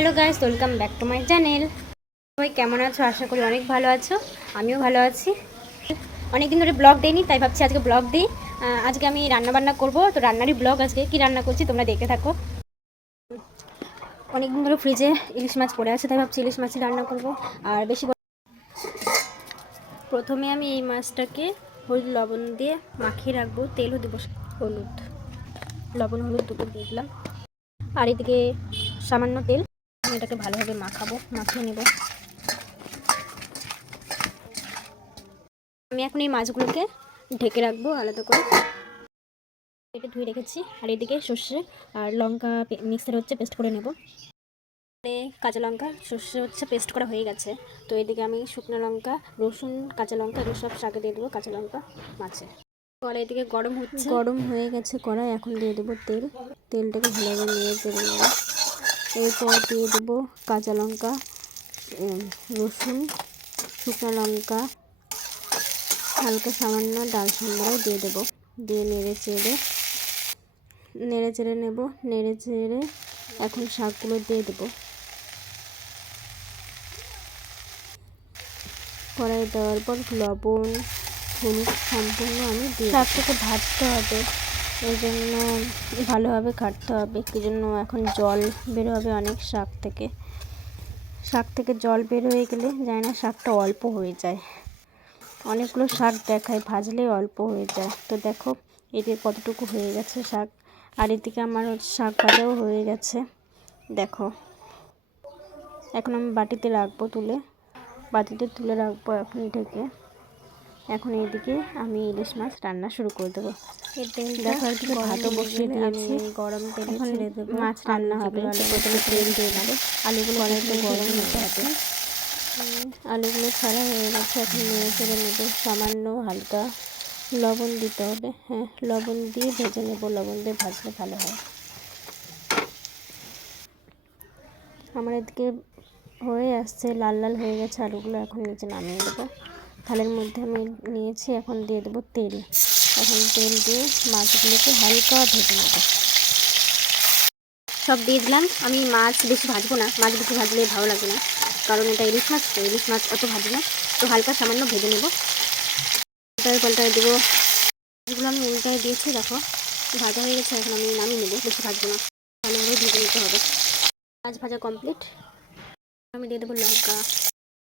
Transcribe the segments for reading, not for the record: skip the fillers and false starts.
Hello guys, welcome back to my channel. সবাই কেমন আছো? আশা করি অনেক ভালো আছো। আমিও ভালো আছি। অনেকদিন ধরে ব্লগ দিইনি, তাই ভাবছি আজকে ব্লগ দিই। আজকে আমি রান্না বান্না করবো, তো রান্নারই ব্লগ। আজকে কি রান্না করছি তোমরা দেখতে থাকো। অনেকদিন ধরে ফ্রিজে ইলিশ মাছ পড়ে আছে, তাই ভাবছি ইলিশ মাছই রান্না করবো। আর বেশি প্রথমে আমি এই মাছটাকে হলুদ লবণ দিয়ে মাখিয়ে রাখবো। তেলও দেবো, হলুদ লবণ হলুদ দুটো দিয়ে দিলাম। আর এদিকে সামান্য তেল, এটাকে ভালোভাবে মাখিয়ে নেব। আমি এখন এই মাছগুলোকে ঢেকে রাখবো আলাদা করে। এটা ধুয়ে রেখেছি। আর এদিকে সর্ষে আর লঙ্কা মিক্সারে পেস্ট করে নেব। কাঁচা লঙ্কা সর্ষে পেস্ট করা হয়ে গেছে। তো এদিকে আমি শুকনো লঙ্কা, রসুন, কাঁচা লঙ্কা এগুলো সব শাকে দিয়ে দেবো। কাঁচা লঙ্কা মাছে কড়াই এদিকে গরম হয়ে গেছে কড়াই। এখন দিয়ে দেবো তেলটাকে ভালোভাবে নিয়ে চেড়ে নেব। এরপর দিয়ে দেবো কাঁচা লঙ্কা, রসুন, শুকনো লঙ্কা, হালকা সামান্য ডাল সাম্বারও দিয়ে দেবো। দিয়ে নেড়ে চেড়ে নেব। নেড়ে চেড়ে এখন শাকগুলো দিয়ে দেবো। কড়াই দেওয়ার পর লবণ হলুদ সম্পূর্ণ আমি দিয়ে শাকটাকে ভাজতে হবে। এই জন্য ভালোভাবে কাটতে হবে। কি জন্য এখন জল বের হবে অনেক শাক থেকে জল বের হয়ে গেলে জানি না শাকটা অল্প হয়ে যায়। অনেকগুলো শাক দেখায় ভাজলে অল্প হয়ে যায়। তো দেখো এদিকে কতটুকু হয়ে গেছে শাক। আর এদিকে আমার শাক ভাজাও হয়ে গেছে। দেখো এখন আমি বাটিতে তুলে রাখবো এখন ঢেকে। এখন এইদিকে আমি ইলিশ মাছ রান্না শুরু করে দেবো। দেখো একদিকে ভাতও বসিয়ে দিয়েছি। গরম তেলে ছেড়ে দেবো। মাছ রান্না হবে। প্রথমে তেল দিয়ে দেবো। আলুগুলো কড়াইতে গরম হতে হবে। আলুগুলো ছাড়া হয়ে গেছে। এখন নেড়ে চেড়ে নেবো। সামান্য হালকা লবণ দিতে হবে। হ্যাঁ, লবণ দিয়ে ভেজে নেবো। লবণ দিয়ে ভাজলে ভালো হয়। আমার এদিকে হয়ে আসছে, লাল লাল হয়ে গেছে আলুগুলো। এখন নিচে নামিয়ে দেবো। থালের মধ্যে আমি নিয়েছি। এখন দিয়ে দেবো তেল। এখন তেল দিয়ে মাছগুলোকে হালকা ভেজে নেব। সব দিয়ে দিলাম। আমি মাছ বেশি ভাজবো না, মাছ বেশি ভাজলে ভালো লাগবে না, কারণ এটা ইলিশ মাছ অত ভাজবো না। তো হালকা সামান্য ভেজে নেব। পাল্টায় দেবো। এগুলো আমি উল্টায় দিয়েছি। দেখো ভাজা হয়ে গেছে। এখন আমি নামিয়ে নেবো। বেশি ভাজবো না, ভালোভাবে ভেজে নিতে হবে। মাছ ভাজা কমপ্লিট। আমি দিয়ে দেবো লঙ্কা,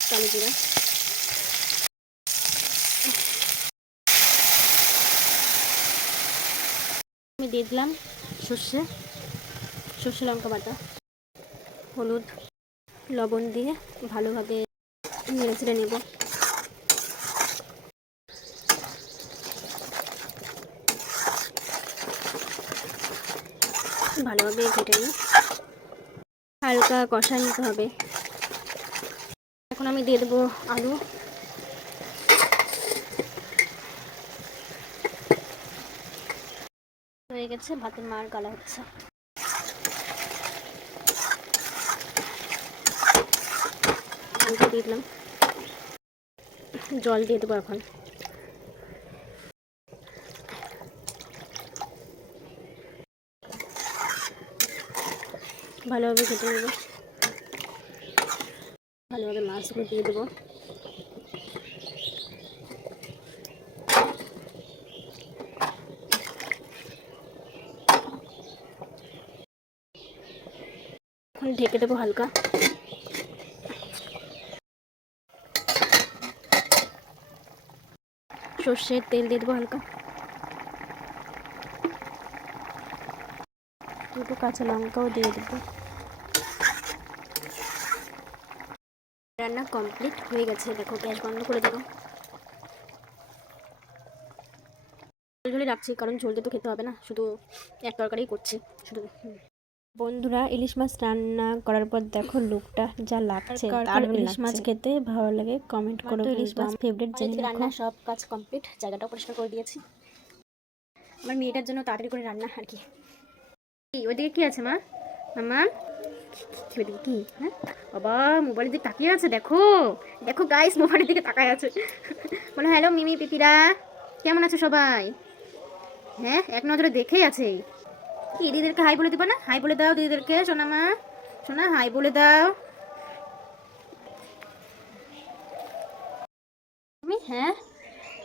কালো জিরা, আমি দিয়ে দিলাম সর্ষে লঙ্কা বাটা, হলুদ লবণ দিয়ে ভালোভাবে নেড়ে চেড়ে নেব। ভালোভাবে ঘেটে নিয়ে হালকা কষা নিতে হবে। এখন আমি দিয়ে দেবো আলু। হয়ে গেছে, ভাতের মার গালা হচ্ছে। দিয়ে দিলাম, জল দিয়ে দেবো। এখন ভালোভাবে ঘেটে নেব। ভালোভাবে মাছগুলো দিয়ে দেবো। এখন ঢেকে দেবো হালকা। সর্ষের তেল দিয়ে দেবো হালকা। দুটো কাঁচা লঙ্কাও দিয়ে দেবো। রান্না কমপ্লিট হয়ে গেছে। দেখো গ্যাস বন্ধ করে দেবো। ঝোলে রাখছি, কারণ ঝোল দিয়ে তো খেতে হবে না, শুধু এক তরকারি করছি শুধু। বন্ধুরা, ইলিশ মাছ রান্না করার পর দেখো লুকটা যা লাগছে। আর ইলিশ মাছ খেতে ভালো লাগে কমেন্ট করো। ইলিশ মাছ ফেভারিট জেনে রান্না সব কাজ কমপ্লিট। জায়গাটা পরিষ্কার করে দিয়েছি। আমার মেয়েটার জন্য তাড়াতাড়ি করে রান্না আর কি। ওইদিকে কি আছে মা? মামা ওইদিকে কি? হ্যাঁ বাবা, মোবাইলের দিকে তাকিয়ে আছে। দেখো দেখো গাইস, মোবাইলের দিকে তাকায় আছে। বলো হ্যালো মিমি পিপিরা, কেমন আছো সবাই? হ্যাঁ, এক নজরে দেখেই আছে। কি দিদিদেরকে হাই বলে দিবা না? হাই বলে দাও দিদিদেরকে, সোনামা। শোনা হাই বলে দাও তুমি। হ্যাঁ,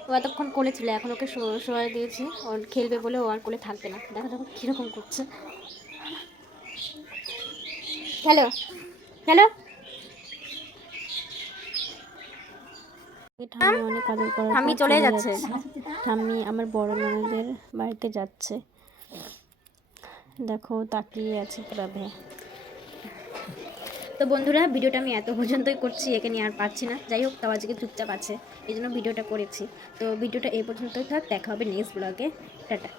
ও এতক্ষণ কোলে ছিল, এখন ওকে শোয়াই দিয়েছি। ও খেলবে বলে ও আর কোলে থাকবে না। দেখো দেখো কীরকম করছে। খেলো খেলো। ঠাম্মি অনেক আদর করার পর চলে যাচ্ছে। ঠাম্মি আমার বড় ননদের বাড়িতে যাচ্ছে। দেখো তাকিয়ে আছে কীভাবে। তো বন্ধুরা, ভিডিওটা আমি এত পর্যন্তই করছি, একে নিয়ে আর পারছি না। যাই হোক, তাও আজকে চুপচাপ আছে, এই জন্য ভিডিওটা করেছি। তো ভিডিওটা এই পর্যন্তই থাক, দেখা হবে নেক্সট ব্লগে। টাটা।